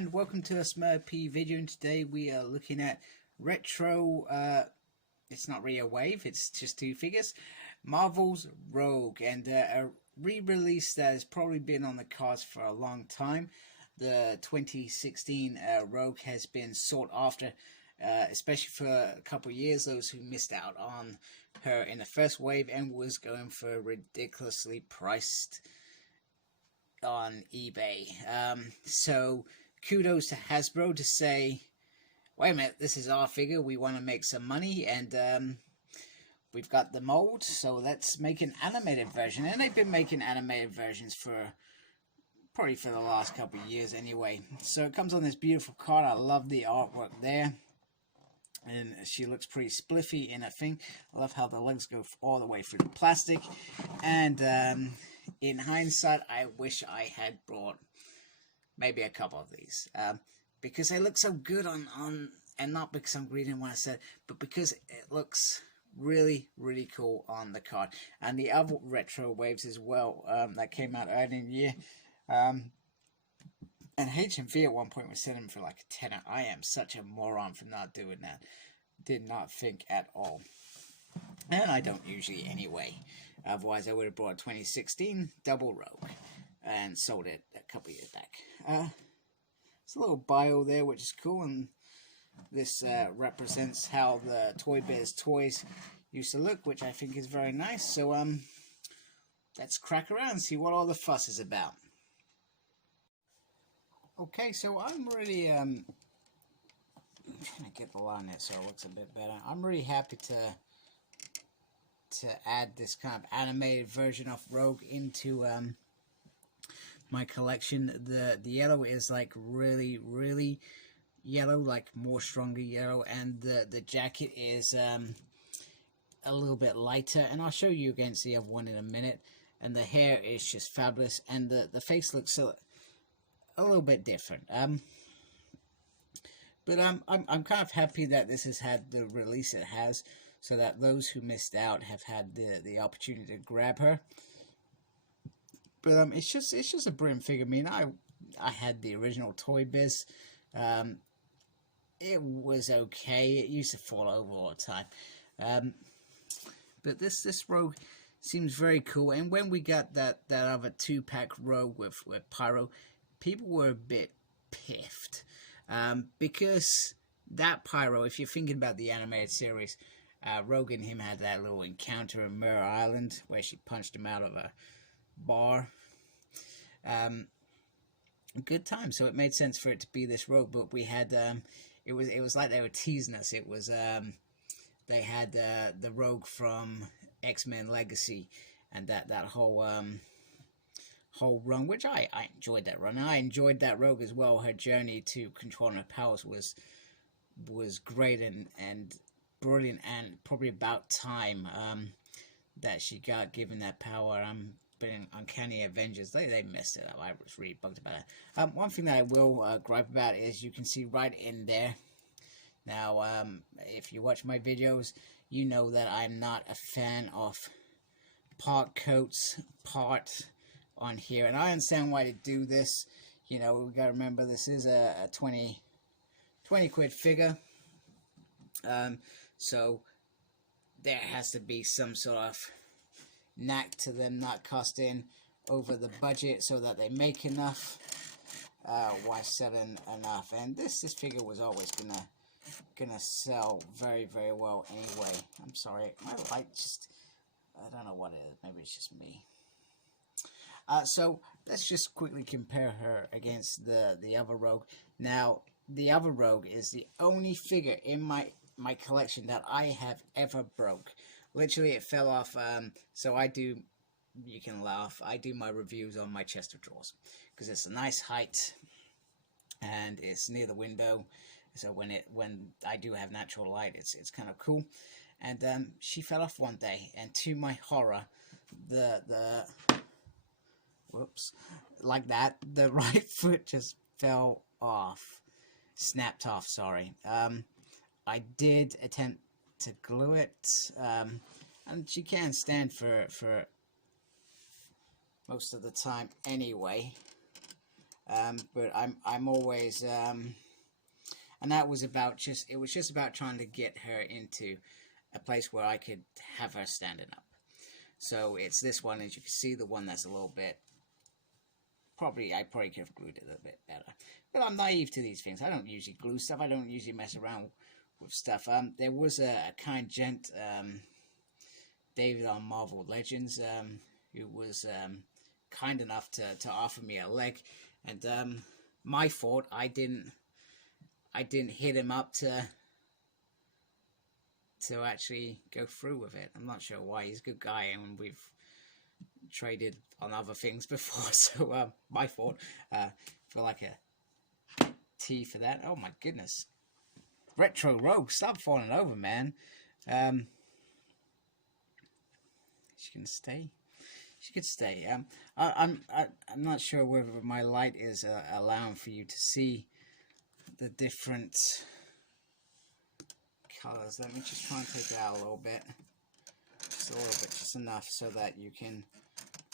and welcome to a Smurfy video, and today we are looking at retro, it's not really a wave, it's just two figures, Marvel's Rogue, and a re-release that has probably been on the cards for a long time. The 2016 Rogue has been sought after, especially for a couple of years, those who missed out on her in the first wave and was going for ridiculously priced on eBay. So kudos to Hasbro to say, wait a minute, this is our figure, we want to make some money, and we've got the mold, so let's make an animated version. And they've been making animated versions for probably for the last couple of years anyway. So it comes on this beautiful card. I love the artwork there, and she looks pretty spliffy in a thing. I love how the legs go all the way through the plastic, and in hindsight, I wish I had brought maybe a couple of these, because they look so good on, and not because I'm greedy in what I said, but because it looks really, really cool on the card. And the other retro waves as well, that came out early in the year, and HMV at one point was selling for like a tenner. I am such a moron for not doing that. Did not think at all. And I don't usually anyway. Otherwise, I would have brought a 2016 Double Rogue and sold it a couple years back. It's a little bio there, which is cool, and this represents how the Toy Biz toys used to look, which I think is very nice. So let's crack around and see what all the fuss is about. Okay, so I'm really I'm trying to get the line there so it looks a bit better. I'm really happy to add this kind of animated version of Rogue into my collection. The yellow is like really yellow, like more stronger yellow, and the jacket is a little bit lighter, and I'll show you against the other one in a minute. And the hair is just fabulous, and the face looks a little bit different. But I'm kind of happy that this has had the release it has, so that those who missed out have had the opportunity to grab her. But it's just a brilliant figure. I mean, I had the original Toy Biz. It was okay. It used to fall over all the time. But this Rogue seems very cool. And when we got that other 2-pack Rogue with Pyro, people were a bit piffed. Because that Pyro, if you're thinking about the animated series, Rogue and him had that little encounter in Mirror Island where she punched him out of a bar. Good time. So it made sense for it to be this Rogue. But we had it was like they were teasing us. It was they had the Rogue from X-Men Legacy, and that whole run, which I enjoyed that run. I enjoyed that Rogue as well. Her journey to controlling her powers was great and brilliant, and probably about time that she got given that power. But in Uncanny Avengers, they messed it up. I was really bugged about it. One thing that I will gripe about is you can see right in there. Now, if you watch my videos, you know that I'm not a fan of part coats, part on here, and I understand why they do this. You know, we gotta remember this is a 20 quid figure, so there has to be some sort of knack to them not costing over the budget so that they make enough while selling enough. And this figure was always gonna sell very well anyway. I'm sorry, my light just, I don't know what it is, maybe it's just me. So let's just quickly compare her against the other Rogue. Now, the other Rogue is the only figure in my collection that I have ever broke. Literally, it fell off. So I do, you can laugh, I do my reviews on my chest of drawers, because it's a nice height, and it's near the window. So when I do have natural light, it's kind of cool. And she fell off one day, and to my horror, the whoops, like that, the right foot just fell off, snapped off, sorry. I did attempt to glue it, and she can stand for most of the time anyway. But I'm always and that was about it was just about trying to get her into a place where I could have her standing up. So it's this one, as you can see, the one that's a little bit, I probably could have glued it a little bit better. But I'm naive to these things. I don't usually glue stuff. I don't usually mess around with stuff. There was a kind gent, David on Marvel Legends, who was kind enough to offer me a leg, and my fault. I didn't hit him up to actually go through with it. I'm not sure why. He's a good guy, and we've traded on other things before, so my fault. Feel like a T for that. Oh my goodness. Retro Rogue, stop falling over, man. She can stay. She could stay. I'm not sure whether my light is allowing for you to see the different colors. Let me just try and take it out a little bit. Just a little bit, just enough so that you can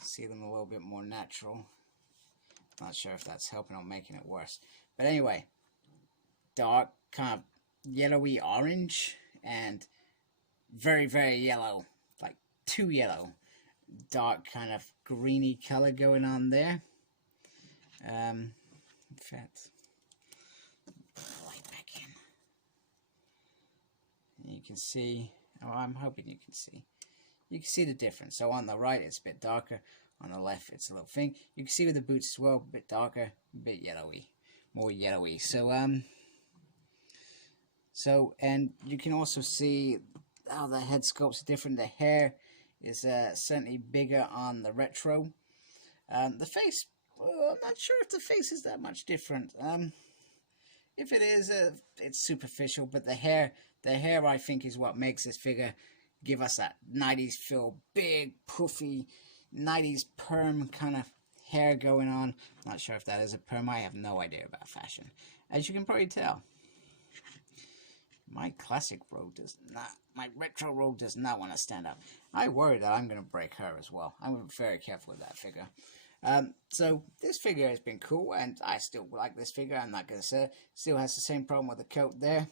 see them a little bit more natural. Not sure if that's helping or making it worse. But anyway, dark, kind of yellowy orange, and very, very yellow. Like too yellow. Dark kind of greeny color going on there. In fact, put the light back in. And you can see, oh, I'm hoping you can see. You can see the difference. So on the right, it's a bit darker. On the left, it's a little thing. You can see with the boots as well, a bit darker, a bit yellowy, more yellowy. So, and you can also see how the head sculpts are different. The hair is certainly bigger on the retro. The face, well, I'm not sure if the face is that much different. If it is, it's superficial, but the hair I think is what makes this figure give us that 90s feel, big, puffy, 90s perm kind of hair going on. Not sure if that is a perm. I have no idea about fashion, as you can probably tell. My classic Rogue does not, my retro Rogue does not want to stand up. I worry that I'm going to break her as well. I'm going to be very careful with that figure. So this figure has been cool, and I still like this figure. I'm not going to say, still has the same problem with the coat there.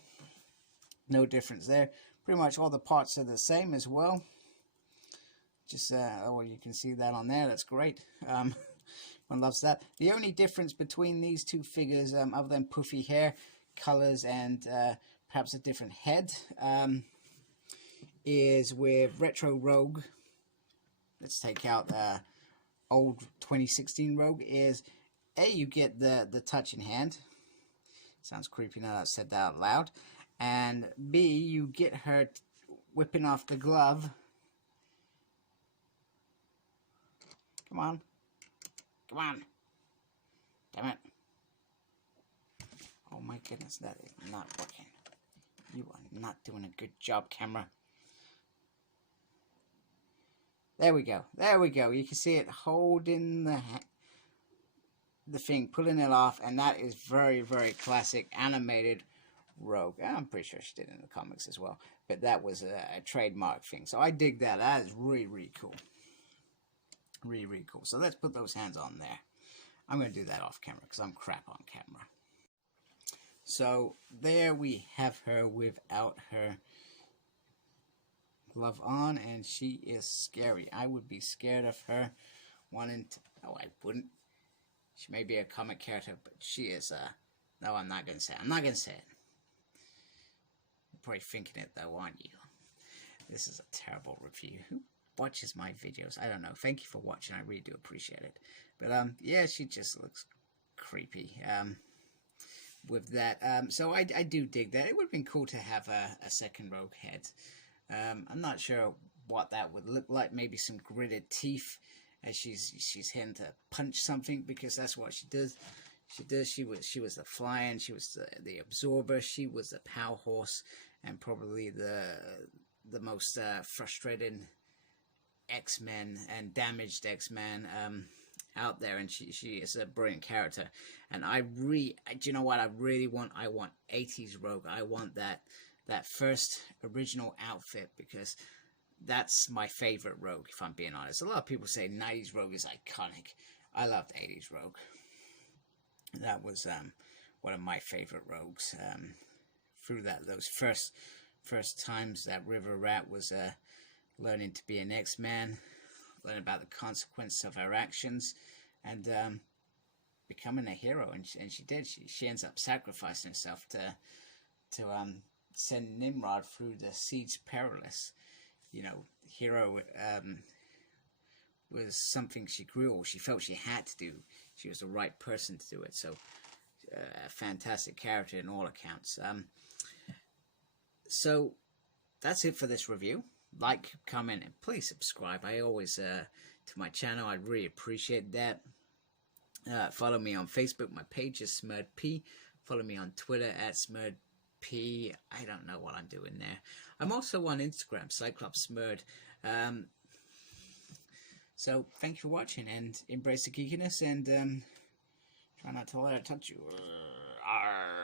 No difference there. Pretty much all the parts are the same as well. Just, oh, you can see that on there. That's great. One loves that. The only difference between these two figures, other than puffy hair, colors, and perhaps a different head, is with Retro Rogue. Let's take out old 2016 Rogue. Is A, you get the touch in hand. Sounds creepy now that I've said that out loud. And B, you get her whipping off the glove. Come on. Come on. Damn it. Oh my goodness, that is not working. You are not doing a good job, camera. There we go. There we go. You can see it holding the thing, pulling it off, and that is very, very classic animated Rogue. I'm pretty sure she did it in the comics as well, but that was a trademark thing. So I dig that. That is really, really cool. Really, really cool. So let's put those hands on there. I'm going to do that off camera because I'm crap on camera. So there we have her without her glove on, and she is scary. I would be scared of her wanting to... Oh, I wouldn't. She may be a comic character, but she is no, I'm not going to say it. I'm not going to say it. You're probably thinking it though, aren't you? This is a terrible review. Who watches my videos? I don't know. Thank you for watching. I really do appreciate it. But yeah, she just looks creepy with that. So I do dig that. It would have been cool to have a second Rogue head. I'm not sure what that would look like. Maybe some gritted teeth as she's hitting to punch something, because that's what she does. She was the Fly-In, she was the Absorber, she was the Power Horse, and probably the most frustrated X-Men and damaged X-Men out there, and she is a brilliant character. And do you know what I really want? I want 80s Rogue. I want that first original outfit, because that's my favorite Rogue, if I'm being honest. A lot of people say 90s Rogue is iconic. I loved 80s Rogue. That was one of my favorite rogues. Through those first times that River Rat was learning to be an X-Man, learning about the consequence of her actions, and becoming a hero. And she did. She ends up sacrificing herself to send Nimrod through the Siege Perilous. You know, hero was something she grew, or she felt she had to do. She was the right person to do it. So, a fantastic character in all accounts. So, that's it for this review. Like, comment, and please subscribe. I always to my channel. I'd really appreciate that. Follow me on Facebook. My page is SmurredP. Follow me on Twitter at SmurredP. I don't know what I'm doing there. I'm also on Instagram, Cyclops Smurred. So thank you for watching, and embrace the geekiness, and try not to let it touch you. Arr.